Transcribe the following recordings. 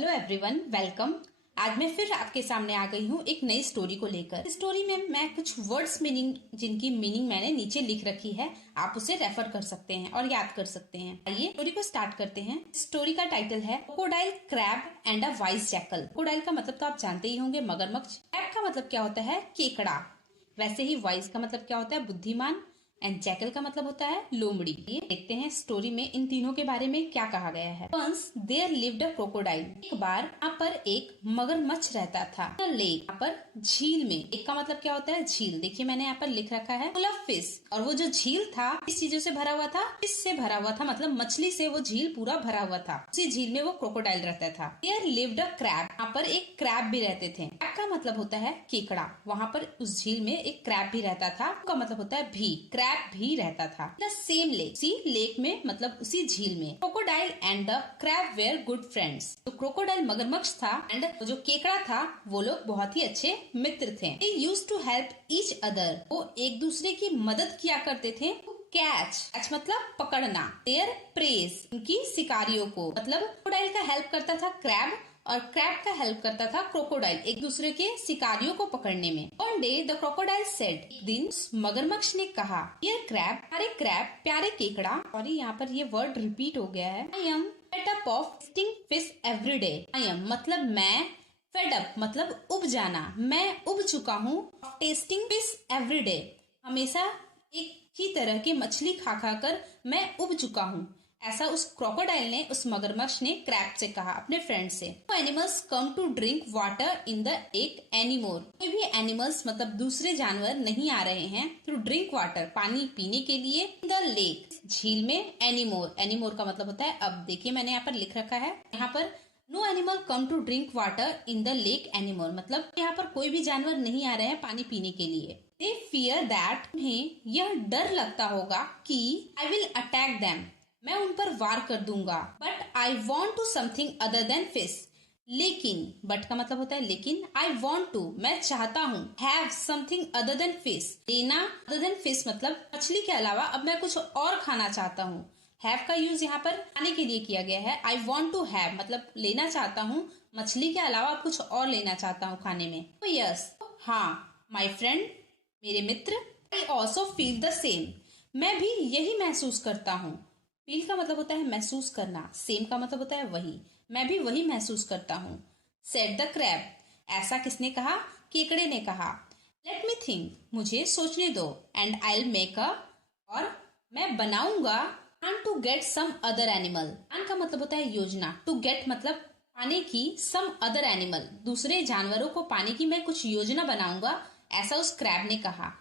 Hello everyone, welcome. आज मैं फिर आपके सामने आ गई हूँ एक नई स्टोरी को लेकर। इस स्टोरी में मैं कुछ वर्ड्स मीनिंग जिनकी मीनिंग मैंने नीचे लिख रखी है, आप उसे रेफर कर सकते हैं और याद कर सकते हैं। आइए स्टोरी को स्टार्ट करते हैं। स्टोरी का टाइटल है crocodile, crab and a wise jackal. Crocodile का मतलब तो आप जानते ही होंगे, मगरमच्छ। क्रैब का मतलब क्या होता है? केकड़ा। वैसे ही वाइज का मतलब क्या होता है? बुद्धिमान। एंड जैकल का मतलब होता है लोमड़ी। ये देखते हैं स्टोरी में इन तीनों के बारे में क्या कहा गया है। Once there lived a crocodile. एक बार यहाँ पर एक मगरमच्छ रहता था। लेक, यहाँ पर झील में। एक का मतलब क्या होता है? झील। देखिए मैंने यहाँ पर लिख रखा है फुल ऑफ फिश। और वो जो झील था किस चीजों से भरा हुआ था? फिश से भरा हुआ था, मतलब मछली से वो झील पूरा भरा हुआ था। उसी झील में वो क्रोकोडाइल रहता था। There lived a crab. यहाँ पर एक क्रैब भी रहते थे। क्रैब का मतलब होता है केकड़ा। वहाँ पर उस झील में एक क्रैब भी रहता था। का मतलब होता है भी। क्रैब भी रहता था। द सेम लेक, उसी लेक में मतलब उसी झील में। Crocodile and the crab were good friends. तो क्रोकोडाइल मगरमच्छ था एंड जो केकड़ा था वो लोग बहुत ही अच्छे मित्र थे। They used to help each other. वो एक दूसरे की मदद किया करते थे। कैच मतलब पकड़ना। देयर प्रेज, उनकी शिकारियों को। मतलब क्रोकोडाइल का हेल्प करता था क्रैब और क्रैब का हेल्प करता था क्रोकोडाइल एक दूसरे के शिकारियों को पकड़ने में। One day the crocodile said, एक दिन मगरमच्छ ने कहा, डियर क्रैब, प्यारे क्रैब, प्यारे केकड़ा। सॉरी, यहाँ पर ये वर्ड रिपीट हो गया है। I am fed up of testing fish every day. I am मतलब मैं, फेड अप मतलब उब जाना, मैं उब चुका हूँ। टेस्टिंग फिश एवरी डे, हमेशा एक ही तरह की मछली खा खा कर मैं उब चुका हूँ। ऐसा उस क्रोकोडाइल ने, उस मगरमच्छ ने क्रैब से कहा, अपने फ्रेंड से। Animals come to drink water in the lake anymore. कोई भी एनिमल्स मतलब दूसरे जानवर नहीं आ रहे हैं टू ड्रिंक वाटर, पानी पीने के लिए, इन द लेक झील में। एनीमोर, एनीमोर का मतलब होता है अब। देखिए मैंने यहाँ पर लिख रखा है, यहाँ पर no animal come to drink water in the lake anymore, मतलब यहाँ पर कोई भी जानवर नहीं आ रहे हैं पानी पीने के लिए। दे फियर दैट, उन्हें यह डर लगता होगा कि आई विल अटैक देम, मैं उन पर वार कर दूंगा। But I want to something other than fish, लेकिन, बट का मतलब होता है लेकिन। आई वॉन्ट टू, मैं चाहता हूँ। Have something other than fish, लेना। अदर देन फिश मतलब मछली के अलावा अब मैं कुछ और खाना चाहता हूँ। हैव का यूज यहाँ पर खाने के लिए किया गया है। आई वॉन्ट टू हैव मतलब लेना चाहता हूँ, मछली के अलावा कुछ और लेना चाहता हूँ खाने में। तो यस, हाँ, माई फ्रेंड, मेरे मित्र। I also feel the same, मैं भी यही महसूस करता हूँ। फील का मतलब होता है महसूस करना, सेम का मतलब होता है वही, मैं भी वही महसूस करता हूँ। सेड द क्रैब, ऐसा किसने कहा? केकड़े ने कहा। लेट मी थिंक, मुझे सोचने दो। And I will make a, और मैं बनाऊंगा, plan to get some other animal. Plan का मतलब होता है योजना, टू गेट मतलब पाने की, सम अदर एनिमल दूसरे जानवरों को पाने की मैं कुछ योजना बनाऊंगा, ऐसा उस क्रैब ने कहा।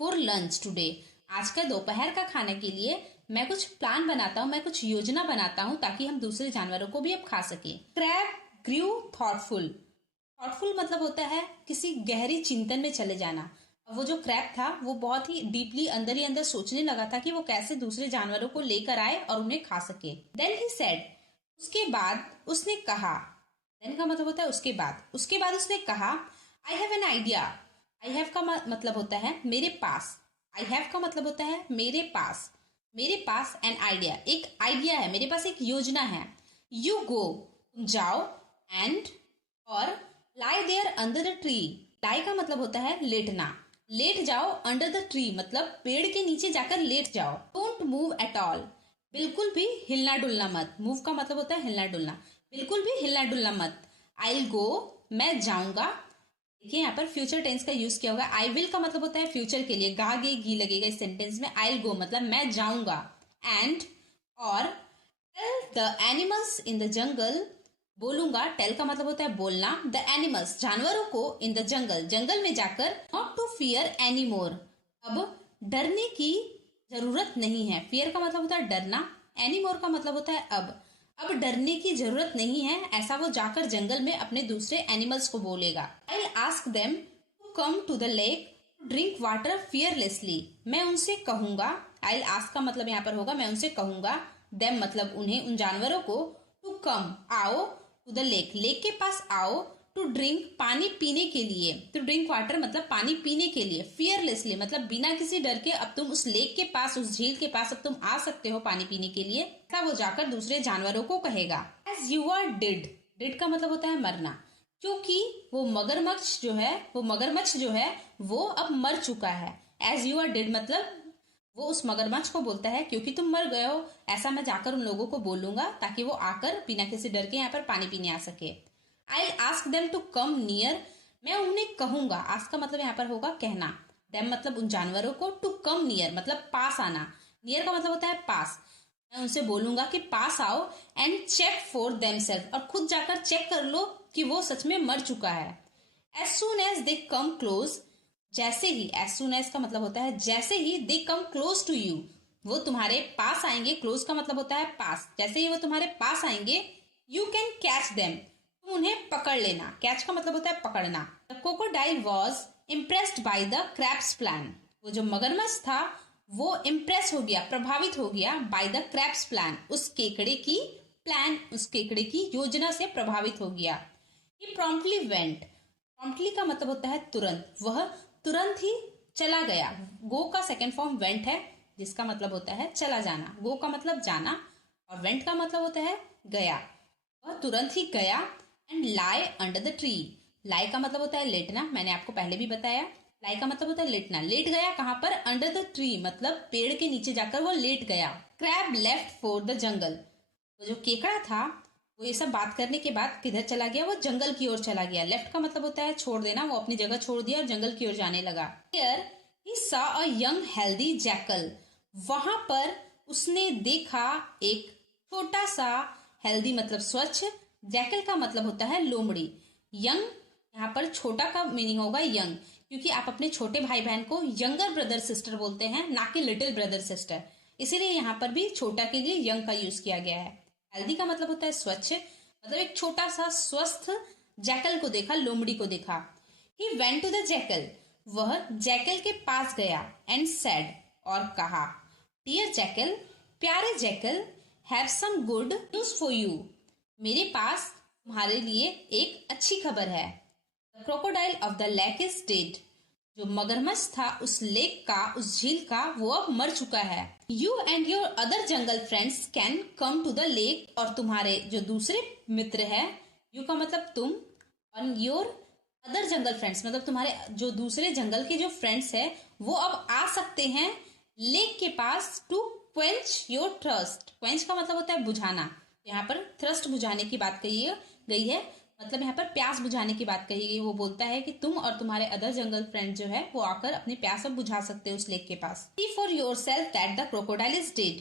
फॉर लंच टुडे, आज का दोपहर का खाने के लिए मैं कुछ प्लान बनाता हूँ, मैं कुछ योजना बनाता हूँ ताकि हम दूसरे जानवरों को भी अब खा सके। क्रैब ग्रू थॉटफुल, थॉटफुल मतलब होता है किसी गहरी चिंतन में चले जाना। वो जो क्रैब था वो बहुत ही डीपली अंदर ही अंदर सोचने लगा था कि वो कैसे दूसरे जानवरों को लेकर आए और उन्हें खा सके। देन ही सेड, उसके बाद उसने कहा। देन का मतलब होता है उसके बाद। उसके बाद उसने कहा, I have an idea. I have का मतलब होता है मेरे पास। आई हैव का मतलब होता है मेरे पास। मेरे पास एन आइडिया, एक आइडिया है, मेरे पास एक योजना है। यू गो, तुम जाओ। एंड, और लाई there under the tree. Lie का मतलब होता है लेटना, लेट जाओ। अंडर द ट्री मतलब पेड़ के नीचे जाकर लेट जाओ। डोंट मूव एट ऑल, बिल्कुल भी हिलना डुलना मत। मूव का मतलब होता है हिलना डुलना, बिल्कुल भी हिलना डुलना मत। आई विल गो, मैं जाऊंगा। देखिए यहाँ पर फ्यूचर टेंस का यूज किया होगा। आई विल का मतलब होता है फ्यूचर के लिए, गा गे घी लगेगा इस सेंटेंस में। आई विल गो मतलब मैं जाऊंगा। एंड, और tell the animals in the jungle, बोलूंगा। टेल का मतलब होता है बोलना। द एनिमल्स जानवरों को, इन द जंगल जंगल में जाकर, not to fear any more, अब डरने की जरूरत नहीं है। फियर का मतलब होता है डरना, एनी मोर का मतलब होता है अब डरने की जरूरत नहीं है। ऐसा वो जाकर जंगल में अपने दूसरे एनिमल्स को बोलेगा। I will ask them to come to the lake to drink water fearlessly, मैं उनसे कहूंगा। आई विल आस्क का मतलब यहाँ पर होगा मैं उनसे कहूंगा। देम मतलब उन्हें, उन जानवरों को। टू कम आओ, टू द लेक लेक के पास आओ। टू ड्रिंक पानी पीने के लिए, टू ड्रिंक वाटर मतलब पानी पीने के लिए। फियरलेसली मतलब बिना किसी डर के अब तुम उस लेक के पास, उस झील के पास अब तुम आ सकते हो पानी पीने के लिए। ऐसा वो जाकर दूसरे जानवरों को कहेगा। As you are dead, dead का मतलब होता है मरना, क्योंकि वो मगरमच्छ जो है वो अब मर चुका है। एज यू आर डेड मतलब वो उस मगरमच्छ को बोलता है क्योंकि तुम मर गए हो, ऐसा मैं जाकर उन लोगों को बोलूंगा ताकि वो आकर बिना किसी डर के यहाँ पर पानी पीने आ सके। I ask them to come near, मैं उन्हें कहूंगा, आस्क का मतलब यहाँ पर होगा कहना, देम मतलब उन जानवरों को, टू कम नियर मतलब पास आना, नियर का मतलब होता है पास। मैं उनसे बोलूंगा कि पास आओ एंड चेक फॉर देमसेल्फ, और खुद जाकर चेक कर लो कि वो सच में मर चुका है। As soon as they come close, जैसे ही, एज सुन एज का मतलब होता है जैसे ही, दे कम क्लोज टू यू, वो तुम्हारे पास आएंगे, क्लोज का मतलब होता है पास, जैसे ही वो तुम्हारे पास आएंगे, यू कैन कैच देम, तुम उन्हें पकड़ लेना, कैच का मतलब होता है पकड़ना। The crocodile was impressed by the crabs plan, वो जो मगरमच्छ था वो इम्प्रेस हो गया, प्रभावित हो गया, बाय द क्रैब्स प्लान, उस केकड़े की प्लान, उस केकड़े की योजना से प्रभावित हो गया। ही प्रॉम्प्टली वेंट, प्रॉम्प्टली का मतलब होता है तुरंत, वह तुरंत ही चला गया। गो का सेकेंड फॉर्म वेंट है, जिसका मतलब होता है चला जाना, गो का मतलब जाना और वेंट का मतलब होता है गया, वह तुरंत ही गया। And lie under the tree, lie का मतलब होता है लेटना, मैंने आपको पहले भी बताया, लाई का मतलब होता है लेटना, लेट गया कहाँ पर, अंडर द ट्री मतलब पेड़ के नीचे जाकर वो लेट गया। Crab left for the jungle, वो जो केकड़ा था वो ये सब बात करने के बाद किधर चला गया, वो जंगल की ओर चला गया। लेफ्ट का मतलब होता है छोड़ देना, वो अपनी जगह छोड़ दिया और जंगल की ओर जाने लगा। Here he saw a young healthy jackal, वहां पर उसने देखा एक छोटा सा, हेल्दी मतलब स्वच्छ, जैकल का मतलब होता है लोमड़ी। यंग यहाँ पर छोटा का मीनिंग होगा यंग, क्योंकि आप अपने छोटे भाई बहन को यंगर ब्रदर सिस्टर बोलते हैं, ना कि लिटिल ब्रदर सिस्टर, इसीलिए यहाँ पर भी छोटा के लिए यंग का यूज किया गया है। हेल्दी का मतलब होता है स्वच्छ, मतलब एक छोटा सा स्वस्थ जैकल को देखा, लोमड़ी को देखा। He went to the jackal, वह जैकल के पास गया, एंड सेड और कहा, डियर जैकल, प्यारे jackal, have some good news for you, मेरे पास तुम्हारे लिए एक अच्छी खबर है। The crocodile of the lake is dead, जो मगरमच्छ था उस लेक का, उस झील का, वो अब मर चुका है। You and your other jungle friends can come to the lake, और तुम्हारे जो दूसरे मित्र है, यू का मतलब तुम, और योर अदर जंगल फ्रेंड्स मतलब तुम्हारे जो दूसरे जंगल के जो फ्रेंड्स है वो अब आ सकते हैं लेक के पास, to quench your thirst, quench का मतलब होता है बुझाना, यहाँ पर थ्रस्ट बुझाने की बात कही गई है, मतलब यहाँ पर प्यास बुझाने की बात कही गई। वो बोलता है कि तुम और तुम्हारे अदर जंगल फ्रेंड जो है वो आकर अपनी प्यास अब बुझा सकते हो उस लेक के पास। See for yourself that the crocodile is dead,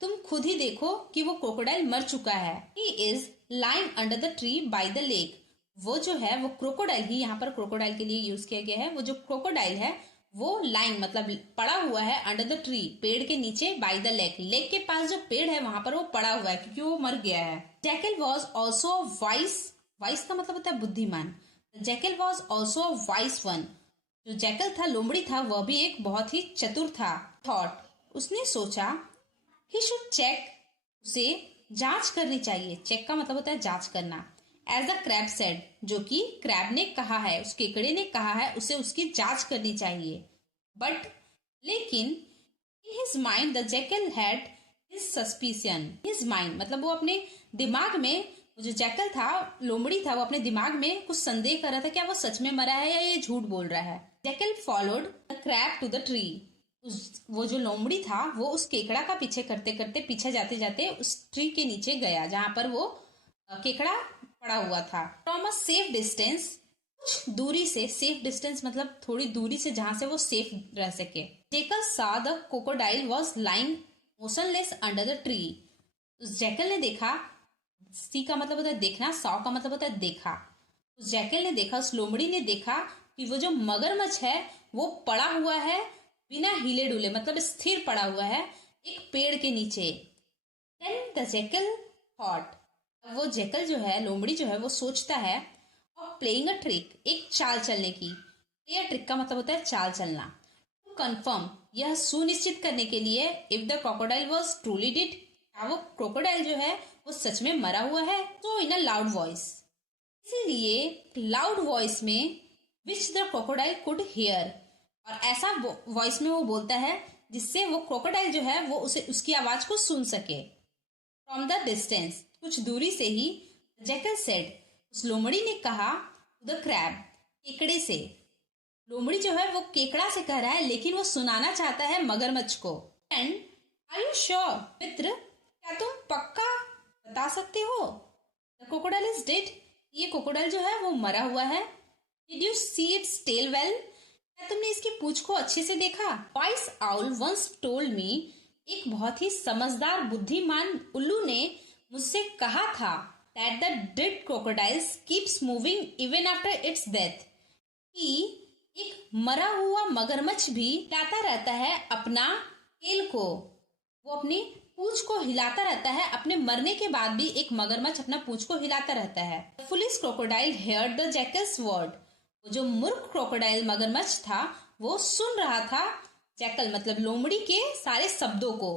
तुम खुद ही देखो कि वो क्रोकोडाइल मर चुका है। He is lying under the tree by the lake, वो जो है वो क्रोकोडाइल ही यहाँ पर क्रोकोडाइल के लिए यूज किया गया है, वो जो क्रोकोडाइल है वो लाइंग मतलब पड़ा हुआ है, अंडर द ट्री पेड़ के नीचे, बाय द लेक लेक के पास जो पेड़ है वहां पर वो पड़ा हुआ है क्योंकि वो मर गया है। Jackal was also vice, vice का मतलब होता है बुद्धिमान, jackal was also vice one, जो जैकल था, लोमड़ी था, वह भी एक बहुत ही चतुर था। थॉट, उसने सोचा, ही शुड चेक, उसे जांच करनी चाहिए, चेक का मतलब होता है जांच करना। एज द क्रैब सेड, जो कि क्रैब ने कहा है, उस केकड़े ने कहा है उसे उसकी जांच करनी चाहिए। बट लेकिन in his mind the jackal had his suspicion, his mind मतलब वो अपने दिमाग में, जो जैकल था, लोमड़ी था, वो अपने दिमाग में कुछ संदेह कर रहा था, क्या वो सच में मरा है या ये झूठ बोल रहा है। Jackal followed the crab to the tree, वो जो लोमड़ी था वो उस केकड़ा का पीछे करते करते, पीछे जाते जाते उस ट्री के नीचे गया जहां पर वो केकड़ा पड़ा हुआ था। फ्रॉम अ सेफ डिस्टेंस, कुछ दूरी से, सेफ डिस्टेंस मतलब थोड़ी दूरी से जहां से वो सेफ रह सके। जैकल सा the crocodile was lying motionless under the tree, उस जैकल ने देखा, सी का मतलब होता है देखना, साव का मतलब होता है देखा, उस जैकल ने देखा, उस लोमड़ी ने देखा कि वो जो मगरमच्छ है वो पड़ा हुआ है बिना हिले डुले, मतलब स्थिर पड़ा हुआ है एक पेड़ के नीचे। देन द जैकल थॉट, वो जैकल जो है, लोमड़ी जो है, वो सोचता है, और प्लेइंग अ ट्रिक, एक चाल चलने की, प्ले ट्रिक का मतलब होता है चाल चलना। टू कंफर्म, यह सुनिश्चित करने के लिए, if the crocodile was truly did, क्या वो क्रोकोडाइल जो है वो सच में मरा हुआ है, तो इन अ लाउड वॉइस, इसीलिए लाउड वॉइस में, which the crocodile could hear, और ऐसा वॉइस में वो बोलता है जिससे वो क्रोकोडाइल जो है वो उसे, उसकी आवाज को सुन सके। फ्रॉम द डिस्टेंस, कुछ दूरी से ही, जैकल सेड, उस लोमड़ी ने कहा, द क्रैब, केकड़े से। लोमड़ी जो है वो केकड़ा से कह रहा है, लेकिन वो सुनाना चाहता है मगरमच्छ को। एंड आर यू श्योर, मित्र, क्या तुम पक्का बता सकते हो? द क्रोकोडाइल इज डेड, ये क्रोकोडाइल जो है वो मरा हुआ है। Did you see its tail well, क्या तुमने इसकी पूंछ को अच्छे से देखा? Wise owl once told me, एक बहुत ही समझदार बुद्धिमान उल्लू ने मुझसे कहा था, that the dead crocodiles keeps moving even after its death, कि एक मरा हुआ मगरमच्छ भी हिलाता रहता है अपना टेल को, वो अपनी पूंछ को हिलाता रहता है। अपने मरने के बाद भी एक मगरमच्छ अपना पूंछ को हिलाता रहता है। The foolish crocodile heard the jackal's word, वो जो मूर्ख क्रोकोडाइल मगरमच्छ था वो सुन रहा था जैकल मतलब लोमड़ी के सारे शब्दों को।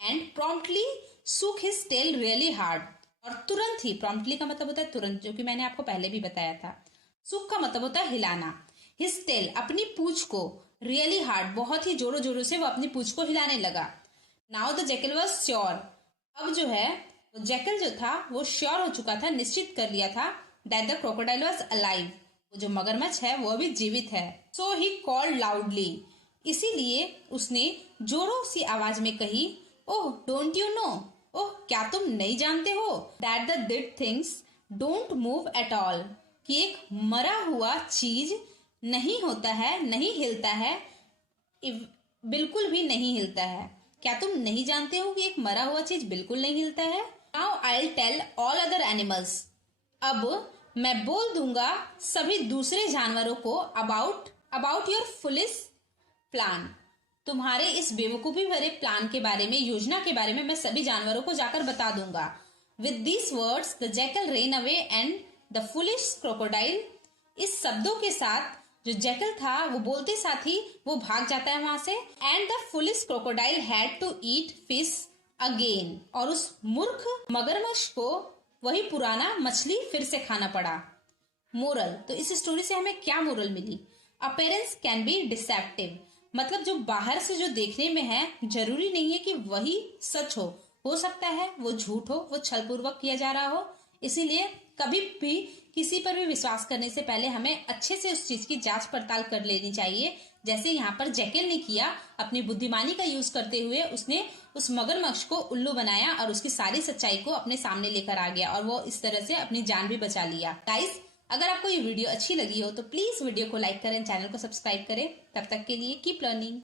And promptly shook his tail really hard, और तुरंत ही, प्रॉम्प्टली का मतलब होता है तुरंत, जो कि मैंने आपको पहले भी बताया था। सुक का मतलब होता है हिलाना। हिज टेल, अपनी पूंछ को, रियली हार्ड, बहुत ही जोरों जोरों से वो अपनी पूंछ को हिलाने लगा। Now the jackal was sure, अब जो है वो जैकल जो था वो श्योर हो चुका था, निश्चित कर लिया था, that the crocodile was alive, वो जो मगरमच्छ है वो अभी जीवित है। सो ही कॉल्ड लाउडली, इसीलिए उसने जोरों सी आवाज में कही, ओह डोंट यू नो, ओह क्या तुम नहीं जानते हो, that the dead things don't move at all, कि एक मरा हुआ चीज नहीं होता है, नहीं हिलता है, बिल्कुल भी नहीं हिलता है। क्या तुम नहीं जानते हो कि एक मरा हुआ चीज बिल्कुल नहीं हिलता है? Now I will tell all other animals, अब मैं बोल दूंगा सभी दूसरे जानवरों को अबाउट योर फुलिश प्लान, तुम्हारे इस बेवकूफी भरे प्लान के बारे में, योजना के बारे में मैं सभी जानवरों को जाकर बता दूंगा। With these words the jackal rain away and the foolish crocodile, इस शब्दों के साथ जो जैकल था वो बोलते साथ ही वो भाग जाता है वहां से। And the foolish crocodile had to eat fish again, और उस मूर्ख मगरमच्छ को वही पुराना मछली फिर से खाना पड़ा। मोरल, तो इस स्टोरी से हमें क्या मोरल मिली? अपीयरेंस कैन बी डिसेप्टिव, मतलब जो बाहर से जो देखने में है जरूरी नहीं है कि वही सच हो सकता है वो झूठ हो, वो छलपूर्वक किया जा रहा हो। इसीलिए कभी भी किसी पर भी विश्वास करने से पहले हमें अच्छे से उस चीज की जांच पड़ताल कर लेनी चाहिए। जैसे यहाँ पर जैकल ने किया, अपनी बुद्धिमानी का यूज करते हुए उसने उस मगरमच्छ को उल्लू बनाया और उसकी सारी सच्चाई को अपने सामने लेकर आ गया, और वो इस तरह से अपनी जान भी बचा लिया। गाइस, अगर आपको ये वीडियो अच्छी लगी हो तो प्लीज वीडियो को लाइक करें, चैनल को सब्सक्राइब करें। तब तक के लिए कीप लर्निंग।